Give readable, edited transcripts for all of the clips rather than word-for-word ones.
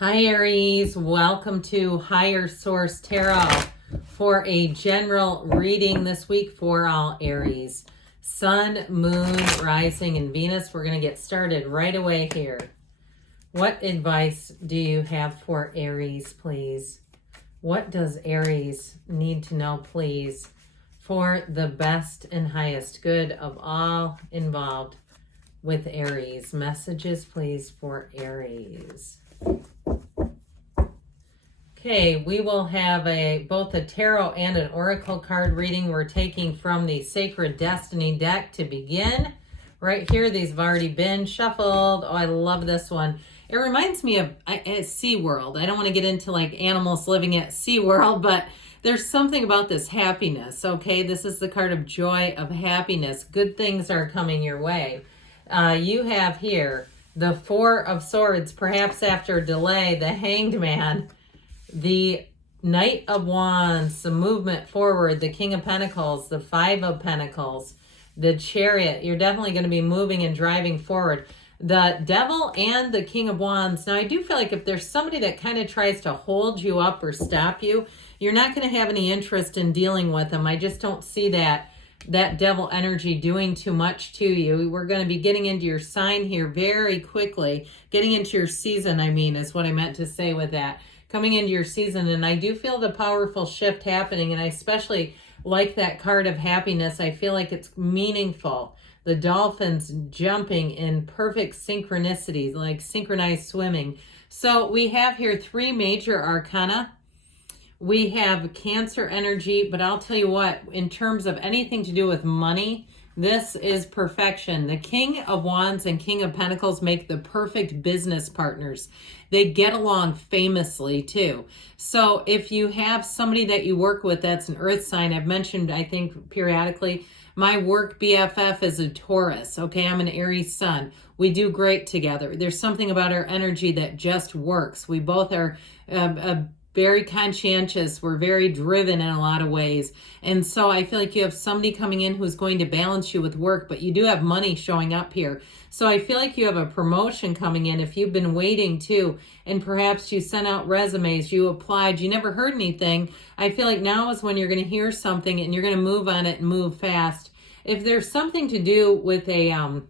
Hi Aries, welcome to Higher Source Tarot for a general reading this week for all Aries. Sun, Moon, Rising, and Venus. We're going to get started right away here. What advice do you have for Aries, please? What does Aries need to know, please, for the best and highest good of all involved with Aries? Messages, please, for Aries. Okay, we will have both a tarot and an oracle card reading. We're taking from the Sacred Destiny deck to begin. Right here, these have already been shuffled. Oh, I love this one. It reminds me of SeaWorld. I don't want to get into like animals living at SeaWorld, but there's something about this happiness, okay? This is the card of joy, of happiness. Good things are coming your way. You have here the Four of Swords, perhaps after delay, the Hanged Man, the Knight of Wands, the movement forward, the King of Pentacles, the Five of Pentacles, the Chariot. You're definitely going to be moving and driving forward. The Devil and the King of Wands. Now, I do feel like if there's somebody that kind of tries to hold you up or stop you, you're not going to have any interest in dealing with them. I just don't see that devil energy doing too much to you. We're going to be getting into your sign here very quickly. Getting into your season, I mean, is what I meant to say with that. Coming into your season, and I do feel the powerful shift happening, and I especially like that card of happiness. I feel like it's meaningful. The dolphins jumping in perfect synchronicities, like synchronized swimming. So we have here three major arcana. We have Cancer energy, but I'll tell you what, in terms of anything to do with money, this is perfection. The King of Wands and King of Pentacles make the perfect business partners. They get along famously too. So if you have somebody that you work with that's an earth sign, I've mentioned, I think periodically, my work BFF is a Taurus. Okay, I'm an Aries sun. We do great together. There's something about our energy that just works. We both are very conscientious. We're very driven in a lot of ways. And so I feel like you have somebody coming in who's going to balance you with work, but you do have money showing up here. So I feel like you have a promotion coming in if you've been waiting too, and perhaps you sent out resumes, you applied, you never heard anything. I feel like now is when you're going to hear something and you're going to move on it and move fast. If there's something to do with a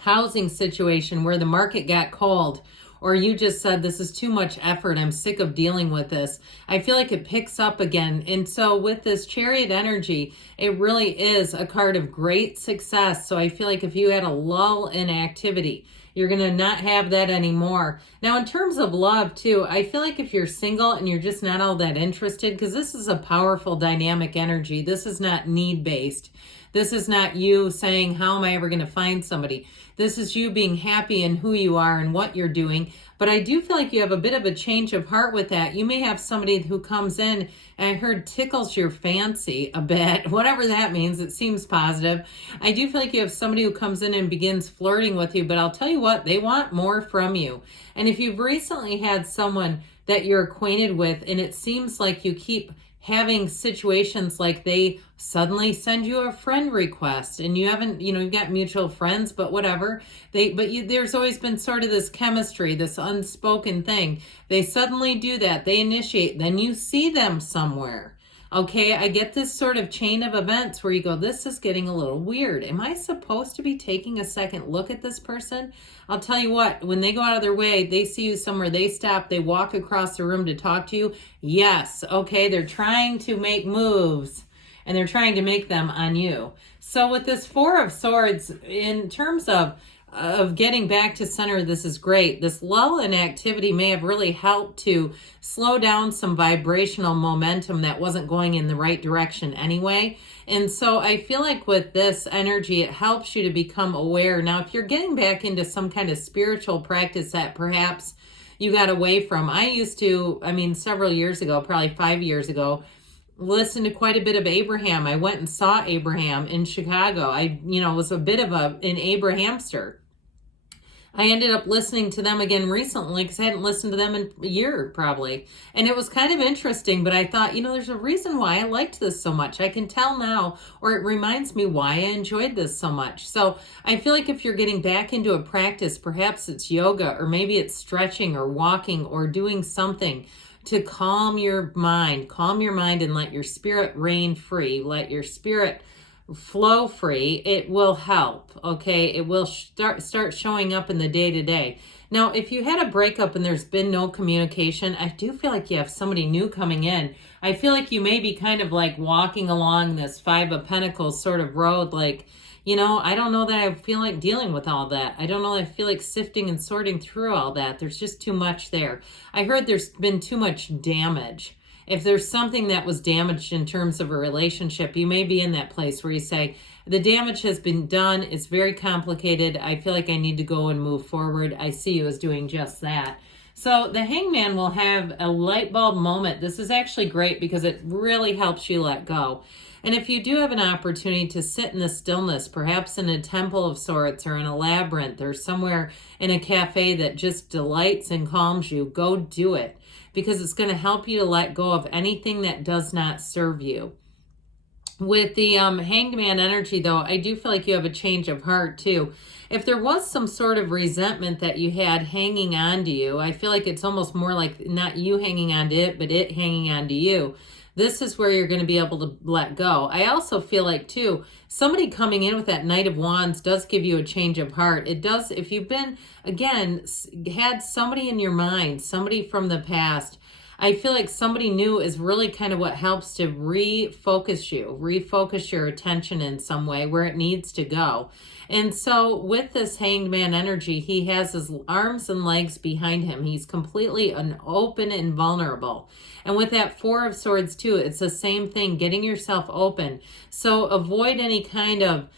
housing situation where the market got cold, or you just said, this is too much effort, I'm sick of dealing with this, I feel like it picks up again. And so with this Chariot energy, it really is a card of great success. So I feel like if you had a lull in activity, you're going to not have that anymore. Now, in terms of love, too, I feel like if you're single and you're just not all that interested, because this is a powerful dynamic energy. This is not need-based. This is not you saying, how am I ever going to find somebody? This is you being happy in who you are and what you're doing. But I do feel like you have a bit of a change of heart with that. You may have somebody who comes in and I heard tickles your fancy a bit, whatever that means. It seems positive. I do feel like you have somebody who comes in and begins flirting with you, but I'll tell you what, they want more from you. And if you've recently had someone that you're acquainted with and it seems like you keep having situations like they suddenly send you a friend request and you haven't, you've got mutual friends, but whatever. There's always been sort of this chemistry, this unspoken thing. They suddenly do that. They initiate. Then you see them somewhere. Okay, I get this sort of chain of events where you go, this is getting a little weird. Am I supposed to be taking a second look at this person? I'll tell you what, when they go out of their way, they see you somewhere, they stop, they walk across the room to talk to you. Yes, okay, they're trying to make moves and they're trying to make them on you. So with this Four of Swords, in terms of getting back to center, this is great. This lull in activity may have really helped to slow down some vibrational momentum that wasn't going in the right direction anyway. And so I feel like with this energy, it helps you to become aware. Now, if you're getting back into some kind of spiritual practice that perhaps you got away from, I used to, several years ago, probably 5 years ago, listen to quite a bit of Abraham. I went and saw Abraham in Chicago. I was a bit of an Abrahamster. I ended up listening to them again recently because I hadn't listened to them in a year probably. And it was kind of interesting, but I thought, there's a reason why I liked this so much. I can tell now, or it reminds me why I enjoyed this so much. So I feel like if you're getting back into a practice, perhaps it's yoga, or maybe it's stretching or walking or doing something to calm your mind and let your spirit reign free, let your spirit flow free, it will help. Okay, it will start showing up in the day-to-day. Now, if you had a breakup and there's been no communication, I do feel like you have somebody new coming in. I feel like you may be kind of like walking along this Five of Pentacles sort of road, like, I don't know that I feel like dealing with all that. I don't know that I feel like sifting and sorting through all that. There's just too much there. I heard there's been too much damage. If there's something that was damaged in terms of a relationship, you may be in that place where you say, the damage has been done. It's very complicated. I feel like I need to go and move forward. I see you as doing just that. So the Hangman will have a light bulb moment. This is actually great because it really helps you let go. And if you do have an opportunity to sit in the stillness, perhaps in a temple of sorts or in a labyrinth or somewhere in a cafe that just delights and calms you, go do it, because it's going to help you to let go of anything that does not serve you. With the Hanged Man energy, though, I do feel like you have a change of heart, too. If there was some sort of resentment that you had hanging on to you, I feel like it's almost more like not you hanging on to it, but it hanging on to you. This is where you're going to be able to let go. I also feel like, too, somebody coming in with that Knight of Wands does give you a change of heart. It does, if you've been, again, had somebody in your mind, somebody from the past, I feel like somebody new is really kind of what helps to refocus your attention in some way where it needs to go. And so with this Hanged Man energy, he has his arms and legs behind him. He's completely open and vulnerable. And with that Four of Swords too, it's the same thing, getting yourself open. So avoid any kind of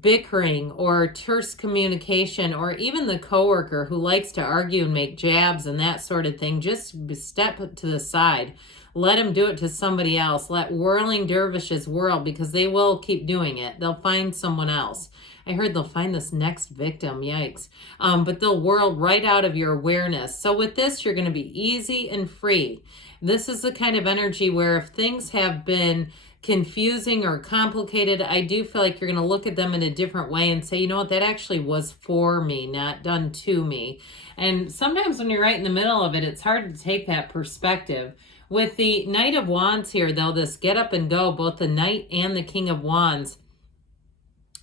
bickering or terse communication, or even the coworker who likes to argue and make jabs and that sort of thing. Just step to the side. Let them do it to somebody else. Let whirling dervishes whirl, because they will keep doing it. They'll find someone else. I heard they'll find this next victim. Yikes. But they'll whirl right out of your awareness. So with this, you're going to be easy and free. This is the kind of energy where if things have been confusing or complicated, I do feel like you're going to look at them in a different way and say, you know what, that actually was for me, not done to me. And sometimes when you're right in the middle of it, it's hard to take that perspective. With the Knight of Wands here, though, this get up and go, both the Knight and the King of Wands,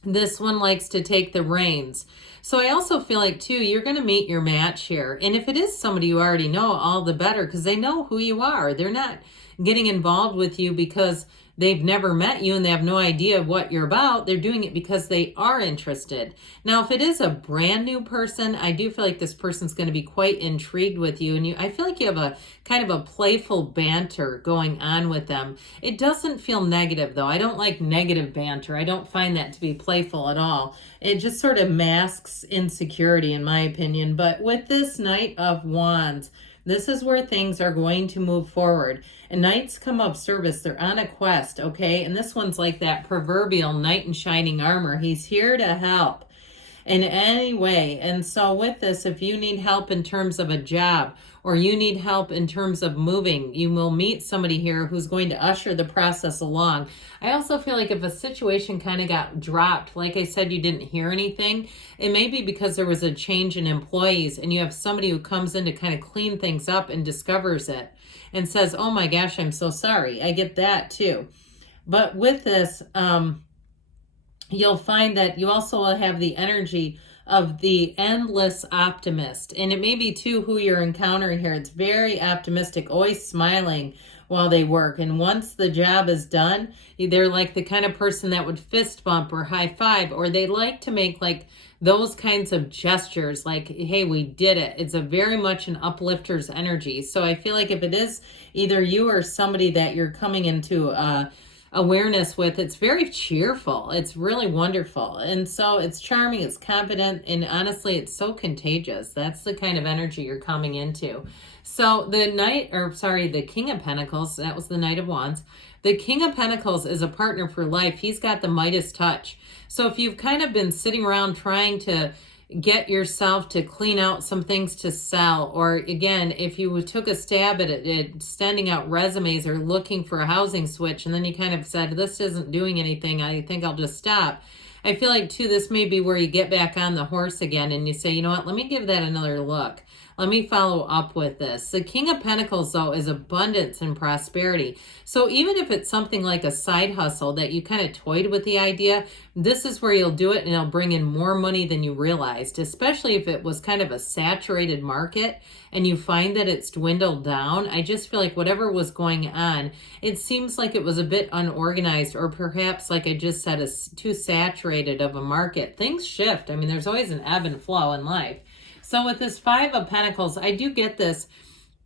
this one likes to take the reins. So I also feel like, too, you're going to meet your match here. And if it is somebody you already know, all the better, because they know who you are. They're not getting involved with you because they've never met you and they have no idea what you're about. They're doing it because they are interested. Now, if it is a brand new person, I do feel like this person's going to be quite intrigued with you. And I feel like you have a kind of a playful banter going on with them. It doesn't feel negative, though. I don't like negative banter. I don't find that to be playful at all. It just sort of masks insecurity, in my opinion. But with this Knight of Wands, this is where things are going to move forward. And knights come of service. They're on a quest, okay? And this one's like that proverbial knight in shining armor. He's here to help in any way. And so with this, if you need help in terms of a job, or you need help in terms of moving, you will meet somebody here who's going to usher the process along. I also feel like if a situation kind of got dropped, like I said, you didn't hear anything, it may be because there was a change in employees and you have somebody who comes in to kind of clean things up and discovers it and says, oh my gosh, I'm so sorry. I get that too. But with this, you'll find that you also will have the energy of the endless optimist. And it may be too who you're encountering here. It's very optimistic, always smiling while they work. And once the job is done, they're like the kind of person that would fist bump or high five, or they like to make like those kinds of gestures like, hey, we did it. It's a very much an uplifter's energy. So I feel like if it is either you or somebody that you're coming into awareness with, it's very cheerful. It's really wonderful. And so it's charming, it's confident, and honestly, it's so contagious. That's the kind of energy you're coming into. So the King of Pentacles, that was the Knight of Wands. The King of Pentacles is a partner for life. He's got the Midas touch. So if you've kind of been sitting around trying to get yourself to clean out some things to sell. Or again, if you took a stab at it, sending out resumes or looking for a housing switch, and then you kind of said, this isn't doing anything, I think I'll just stop. I feel like too, this may be where you get back on the horse again and you say, you know what, let me give that another look. Let me follow up with this. The King of Pentacles, though, is abundance and prosperity. So even if it's something like a side hustle that you kind of toyed with the idea, this is where you'll do it and it'll bring in more money than you realized, especially if it was kind of a saturated market and you find that it's dwindled down. I just feel like whatever was going on, it seems like it was a bit unorganized, or perhaps, like I just said, too saturated of a market. Things shift. I mean, there's always an ebb and flow in life. So with this Five of Pentacles, I do get this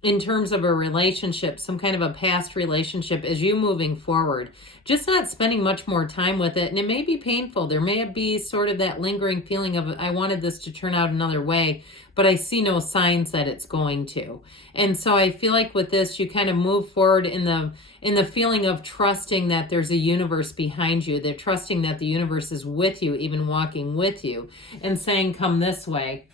in terms of a relationship, some kind of a past relationship, as you moving forward, just not spending much more time with it. And it may be painful. There may be sort of that lingering feeling of, I wanted this to turn out another way, but I see no signs that it's going to. And so I feel like with this, you kind of move forward in the feeling of trusting that there's a universe behind you. They're trusting that the universe is with you, even walking with you, and saying, come this way.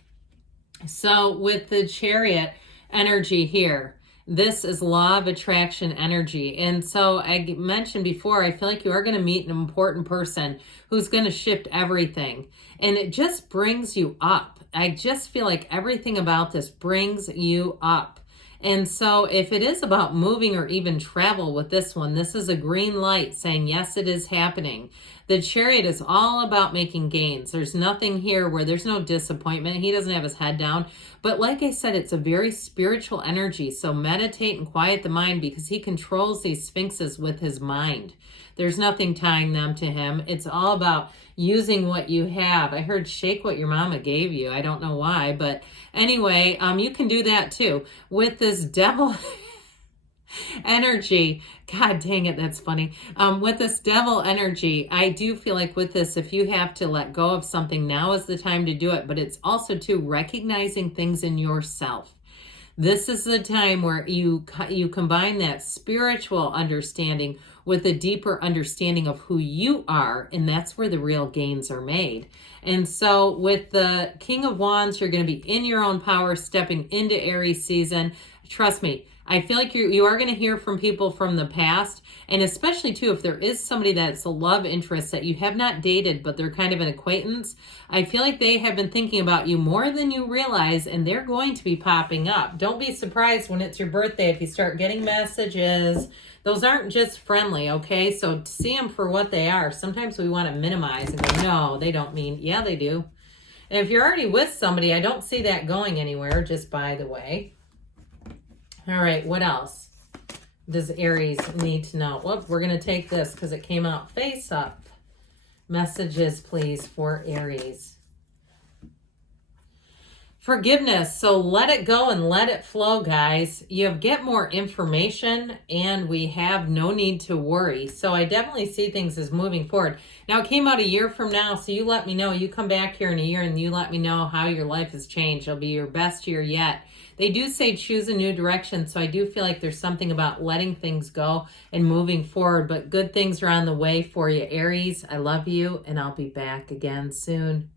So with the Chariot energy here, this is law of attraction energy. And so I mentioned before, I feel like you are going to meet an important person who's going to shift everything. And it just brings you up. I just feel like everything about this brings you up. And so if it is about moving or even travel with this one, this is a green light saying, yes, it is happening. The Chariot is all about making gains. There's nothing here where there's no disappointment. He doesn't have his head down. But like I said, it's a very spiritual energy. So meditate and quiet the mind, because he controls these sphinxes with his mind. There's nothing tying them to him. It's all about using what you have. I heard shake what your mama gave you. I don't know why, but anyway, you can do that too. With this devil energy, God dang it, that's funny. With this devil energy, I do feel like with this, if you have to let go of something, now is the time to do it. But it's also too recognizing things in yourself. This is the time where you combine that spiritual understanding with a deeper understanding of who you are, and that's where the real gains are made. And so with the King of Wands, you're going to be in your own power, stepping into Aries season. Trust me, I feel like you are going to hear from people from the past, and especially too, if there is somebody that's a love interest that you have not dated, but they're kind of an acquaintance, I feel like they have been thinking about you more than you realize, and they're going to be popping up. Don't be surprised when it's your birthday if you start getting messages. Those aren't just friendly, okay? So see them for what they are. Sometimes we want to minimize and go, no, they don't mean, yeah, they do. And if you're already with somebody, I don't see that going anywhere, just by the way. All right, what else does Aries need to know? Well, we're going to take this because it came out face up. Messages, please, for Aries. Forgiveness. So let it go and let it flow, guys. You get more information and we have no need to worry. So I definitely see things as moving forward. Now, it came out a year from now, so you let me know. You come back here in a year and you let me know how your life has changed. It'll be your best year yet. They do say choose a new direction, so I do feel like there's something about letting things go and moving forward, but good things are on the way for you, Aries. I love you, and I'll be back again soon.